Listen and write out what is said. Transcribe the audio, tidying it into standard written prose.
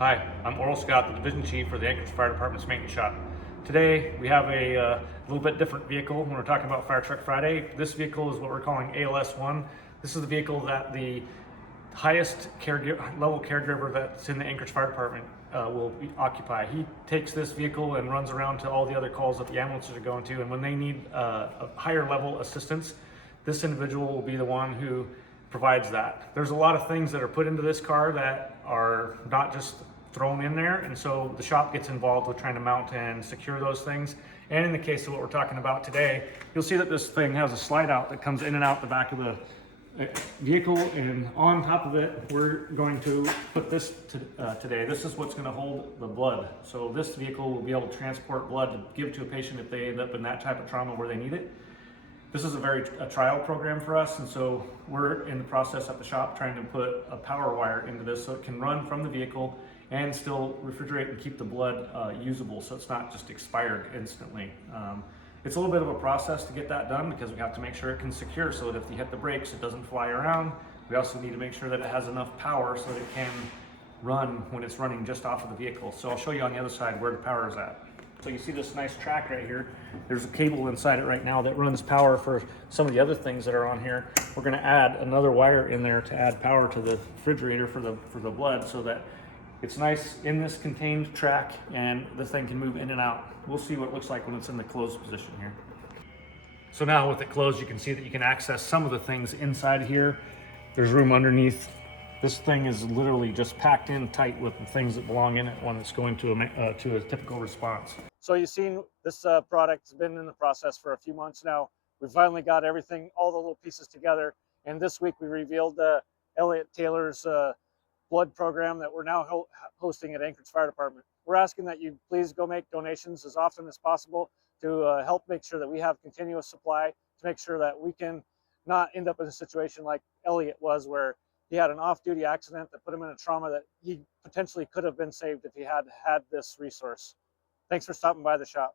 Hi, I'm Oral Scott, the Division Chief for the Anchorage Fire Department's maintenance shop. Today, we have a little bit different vehicle when we're talking about Fire Truck Friday. This vehicle is what we're calling ALS-1. This is the vehicle that the highest level caregiver that's in the Anchorage Fire Department will occupy. He takes this vehicle and runs around to all the other calls that the ambulances are going to, and when they need a higher level assistance, this individual will be the one who provides that. There's a lot of things that are put into this car that are not just thrown in there, and so the shop gets involved with trying to mount and secure those things. And in the case of what we're talking about today, you'll see that this thing has a slide out that comes in and out the back of the vehicle, and on top of it we're going to put this today. This is what's going to hold the blood. So this vehicle will be able to transport blood to give to a patient if they end up in that type of trauma where they need it. This is a trial program for us, and so we're in the process at the shop trying to put a power wire into this so it can run from the vehicle and still refrigerate and keep the blood usable, so it's not just expired instantly. It's a little bit of a process to get that done because we have to make sure it can secure so that if you hit the brakes it doesn't fly around. We also need to make sure that it has enough power so that it can run when it's running just off of the vehicle. So I'll show you on the other side where the power is at. So you see this nice track right here. There's a cable inside it right now that runs power for some of the other things that are on here. We're going to add another wire in there to add power to the refrigerator for the blood so that it's nice in this contained track and the thing can move in and out. We'll see what it looks like when it's in the closed position here. So now with it closed, you can see that you can access some of the things inside here. There's room underneath. This thing is literally just packed in tight with the things that belong in it when it's going to a typical response. So you've seen this product has been in the process for a few months now. We finally got everything, all the little pieces together, and this week we revealed Elliot Taylor's blood program that we're now hosting at Anchorage Fire Department. We're asking that you please go make donations as often as possible to help make sure that we have continuous supply, to make sure that we can not end up in a situation like Elliot was, where he had an off-duty accident that put him in a trauma that he potentially could have been saved if he had had this resource. Thanks for stopping by the shop.